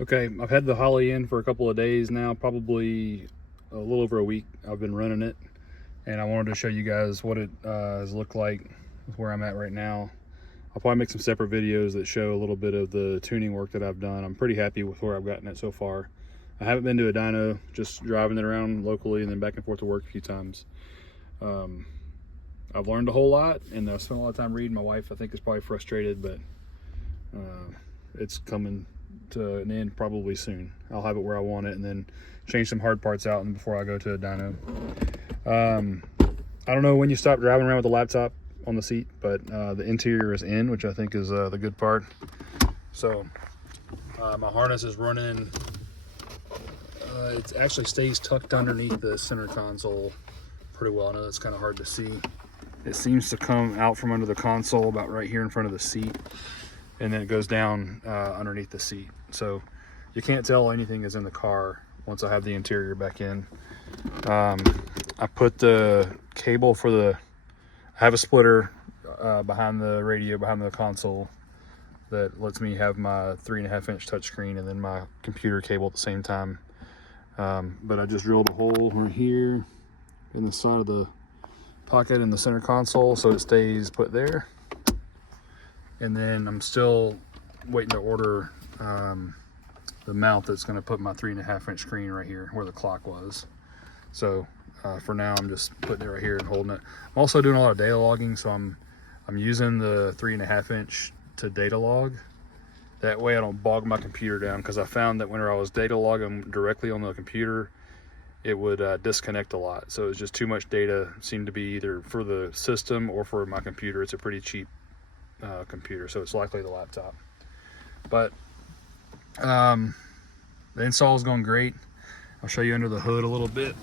Okay, I've had the Holly in for a couple of days now, probably a little over a week. I've been running it, and I wanted to show you guys what it has looked like where I'm at right now. I'll probably make some separate videos that show a little bit of the tuning work that I've done. I'm pretty happy with where I've gotten it so far. I haven't been to a dyno, just driving it around locally and then back and forth to work a few times. I've learned a whole lot, and I've spent a lot of time reading. My wife, I think, is probably frustrated, but it's coming to an end probably soon. I'll have it where I want it and then change some hard parts out and before I go to a dyno. I don't know when you stop driving around with the laptop on the seat, but the interior is in, which I think is the good part. So my harness is running. It actually stays tucked underneath the center console pretty well. I know that's kind of hard to see. It seems to come out from under the console about right here in front of the seat, and then it goes down underneath the seat. So you can't tell anything is in the car once I have the interior back in. I put the cable for I have a splitter behind the radio, behind the console, that lets me have my 3.5-inch touchscreen and then my computer cable at the same time. But I just drilled a hole right here in the side of the pocket in the center console so it stays put there. And then I'm still waiting to order the mount that's going to put my 3.5-inch screen right here where the clock was. So for now, I'm just putting it right here and holding it. I'm also doing a lot of data logging, so I'm using the 3.5-inch to data log. That way I don't bog my computer down, because I found that whenever I was data logging directly on the computer, it would disconnect a lot. So it was just too much data. It seemed to be either for the system or for my computer. It's a pretty cheap computer, so it's likely the laptop. But the install is going great. I'll show you under the hood a little bit.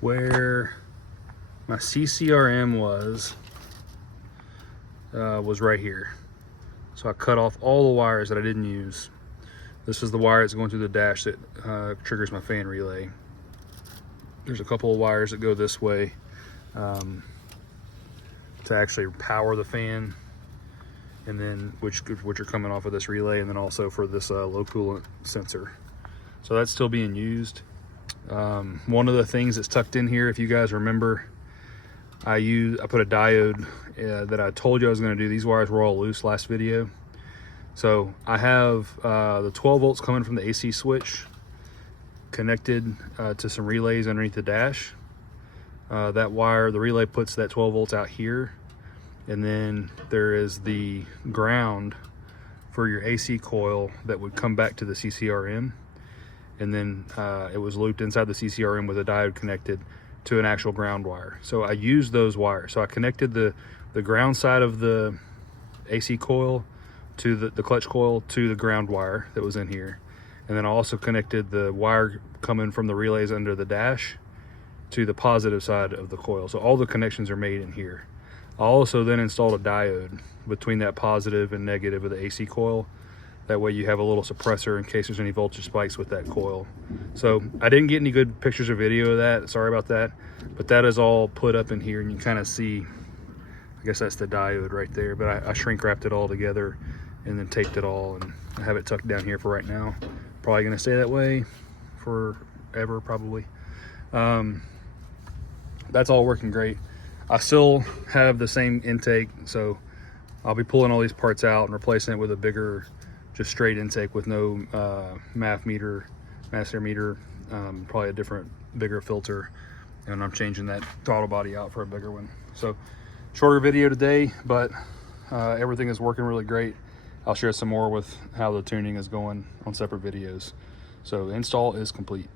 Where my CCRM was right here. So I cut off all the wires that I didn't use. This is the wire that's going through the dash that triggers my fan relay. There's a couple of wires that go this way to actually power the fan, and then which are coming off of this relay, and then also for this low coolant sensor. So that's still being used. One of the things that's tucked in here, if you guys remember, I put a diode that I told you I was going to do. These wires were all loose last video. So I have the 12 volts coming from the AC switch connected to some relays underneath the dash. That wire, the relay puts that 12 volts out here, and then there is the ground for your AC coil that would come back to the CCRM. And then it was looped inside the CCRM with a diode connected to an actual ground wire. So I used those wires. So I connected the ground side of the AC coil to the clutch coil to the ground wire that was in here. And then I also connected the wire coming from the relays under the dash to the positive side of the coil. So all the connections are made in here. I also then installed a diode between that positive and negative of the AC coil. That way you have a little suppressor in case there's any voltage spikes with that coil. So I didn't get any good pictures or video of that, sorry about that, but that is all put up in here, and you kind of see, I guess that's the diode right there, but I shrink wrapped it all together and then taped it all, and I have it tucked down here for right now. Probably gonna stay that way forever, probably. That's all working great. I still have the same intake, so I'll be pulling all these parts out and replacing it with a bigger, just straight intake with no mass air meter, probably a different, bigger filter, and I'm changing that throttle body out for a bigger one. So shorter video today, but everything is working really great. I'll share some more with how the tuning is going on separate videos. So the install is complete.